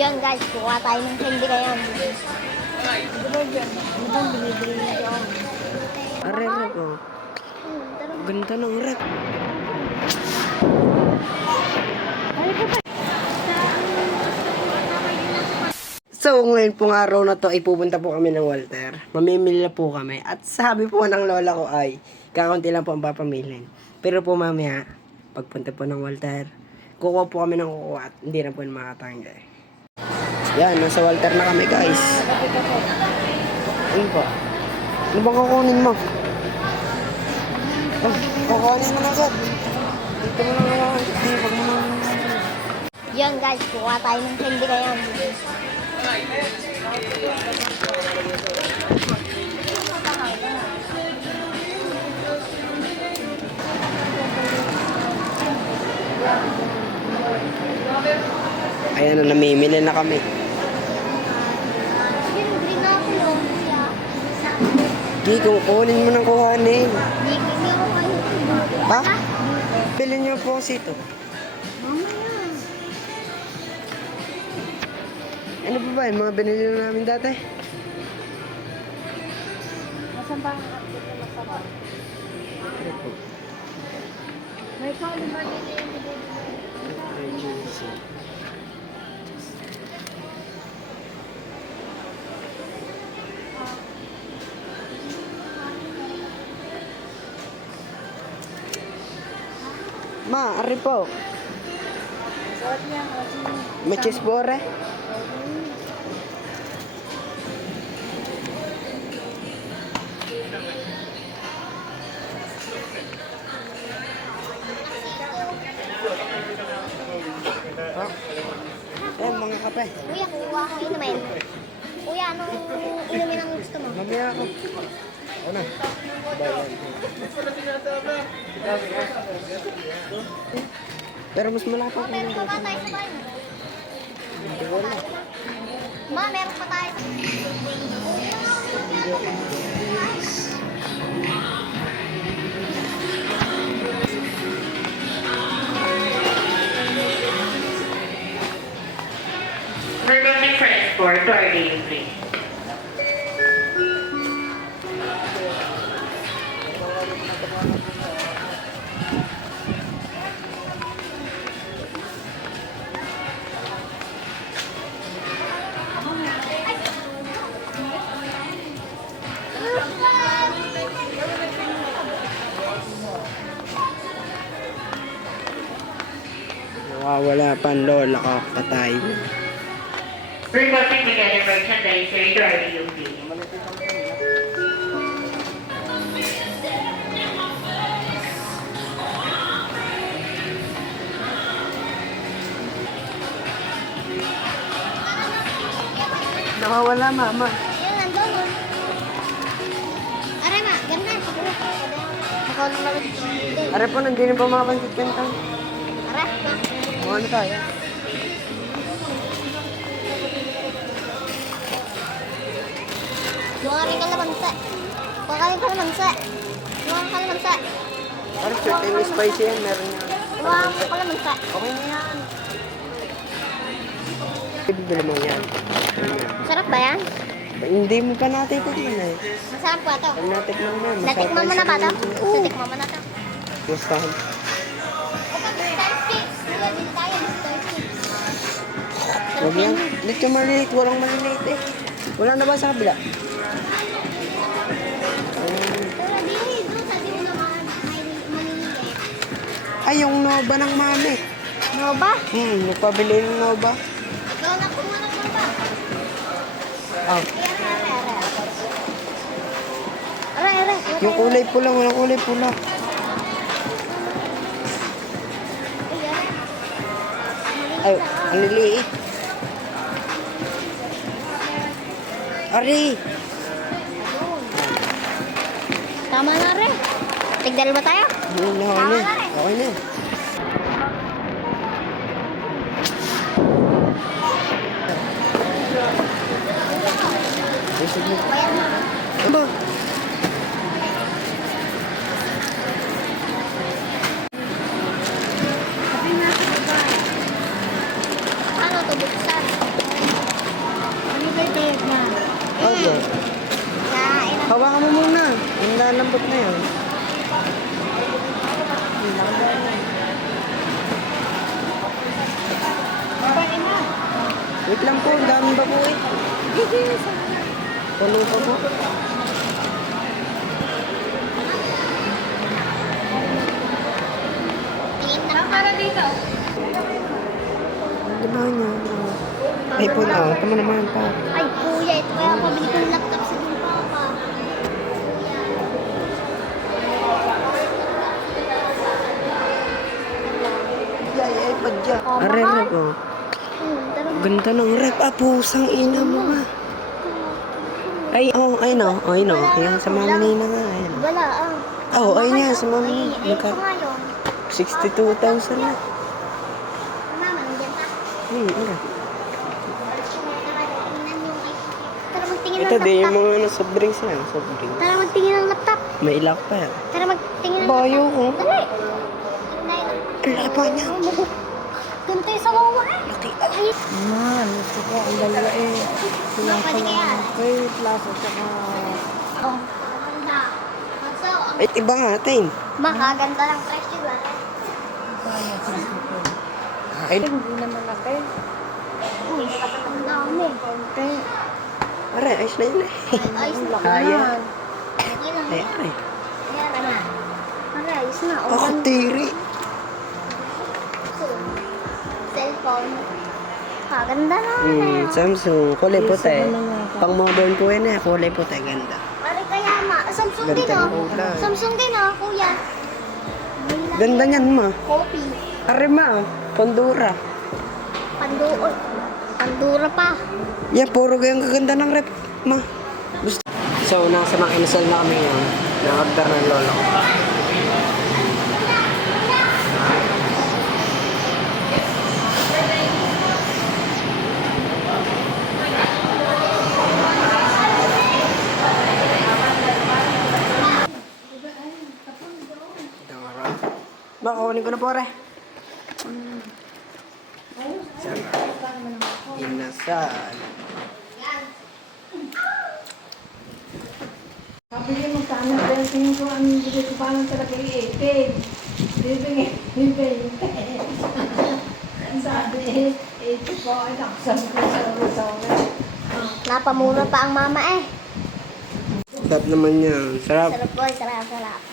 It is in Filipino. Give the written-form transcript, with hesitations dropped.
Yan guys, kuha tayo ng candy ngayon. Ano bang binibili niya dyan? Rek oh. Ganda ng rek. So, ngayon pong araw na to ay pupunta po kami ng Walter. Mamimili na po kami. At sabi po ng lola ko ay, kakaunti lang po ang papamilin. Pero po mamaya, pagpunta po ng Walter, kukuha po kami ng kukuha at hindi na po makatanggal. Yan, nasa Walter na kami guys. Ano po? Ano bang kukunin mo? Oh, kukunin mo na agad. Dito mo lang ako. Huwag mo lang. Yan guys, kuha tayo ng candy ngayon. Ayan na, namimili na kami. Green apple oh. Di, kukunin mo ng kuhanin. Hindi ako kayo. Ha? Bilhin niyo po sito. Mamaya. Ano ba ba? Yung mga binili na namin dati? Nasaan ba ang update na masarap? May kauli ba dito yung Ma, ari po. May cheese bore. Eh, mga kape. Kuya, kuha ko inumin. Kuya, anong inumin ang gusto mo? Mamaya ako. Ano? Pero mas malaki pa Meron pa ba tayo sa bahay? Ma, meron pa tayo. We're going to transport to our game, please. Nawawala pa ang lola ko, patay. Requesting together merchandise to our game, please. Nawawala, mama. Ayun, nandun. Oh. Aray ma, ganda. Siguro. Makaulong na rin. Are po, nandiyan pa mga pansit kentang. Aray. Mga ano tayo? Buka rin kalamansa. Buka rin kalamansa. Buka kalamansa. Are, sweet and spicy yan, meron yan. Buka kalamansa. Okay na yan. Bibili mo yan. Sarap ba yan? Hindi mo pa natikman eh. Masarap ba ito? Pag natikman mo, Natikman mo na ba ito? Oo. Natikman mo na ito. Gustahan. Kapag star sticks, hindi tayo star sticks. Huwag yan. Dito maliit, walang maliliit eh. Wala na ba sa kabila? Pero di, doon sa di mo naman may maliliit. Ay, yung Nova ng mami. No ba? Nagpabili ng Nova. Ikaw na kumuha ng ba? Ah, Aray. yung kulay pula, walang kulay pula. Ay, ang liliit. Ari! Tama na rin. Tigdal ba tayo? Okay na. Okay na. Bayan mo. Aba, Ano to buksan? malambot na yan. Wait lang po, ang daming baboy. Puno pa po. Para dito. Diba niya? Ay po na, tama naman pa. Ay, kuya, ito kaya pabili kong laptop sa din papa. Ay, padya. Are, rep, oh. Ganda ng rep. Ah, pusang ina mo ba? Ay, oh, ay no. Oh, ay no. Ayan, sa mama nina nga. Ayan. Wala, ah. Oh, ay niya, sa mama nina. Ay, ito nga yun. 62,000 na. Mama, nandiyan ka. Ano? Tara magtingin Ito ng din yung laptop. mga soft drinks yan. Soft drinks. Tara magtingin ng laptop. May ilak pa yan. Tara magtingin ng Bayo ko. Dali. Ang laba niya. Ganito yung sa wawa eh. Laki. Ay, Man, gusto ko ang dalawa eh. pwede kaya. Kay plaza tsaka... Oh, maganda. So, ang Ay, iba nga, Tin. makaganda ng presyo ba? Ay, Hindi naman laki. Uy, ang dami. Konti. are, ayos na yun eh. Ayos na. Kaya. Okay lang. Ay, are. Ayan na. Okay, ayos na. Oh, katiri. Cellphone. Kaganda na. Samsung, kulay puti. Pang modern po yun eh, kulay puti, ganda. Pare kaya Samsung Ganda din oh. ng kulay. Samsung din oh, kuya. Ganda niyan, ma. Copy. Are, ma. Pandura. Pandura pa. Yan, puro gayang kaganda ng rep, ma. Gusto. So, nasa mga inasal na kami yun. Na-order ng lolo ko. Ba, kukunin ko na po, re. Inasal. Sabi niya magkano dahil tingin ko ang bigay ko parang talaga i-18. Bibigay. Sabi, 80 po ay nakasal ko sa resort. Napamura pa ang mama eh. Sarap naman yan. Sarap. Sarap boy, sarap.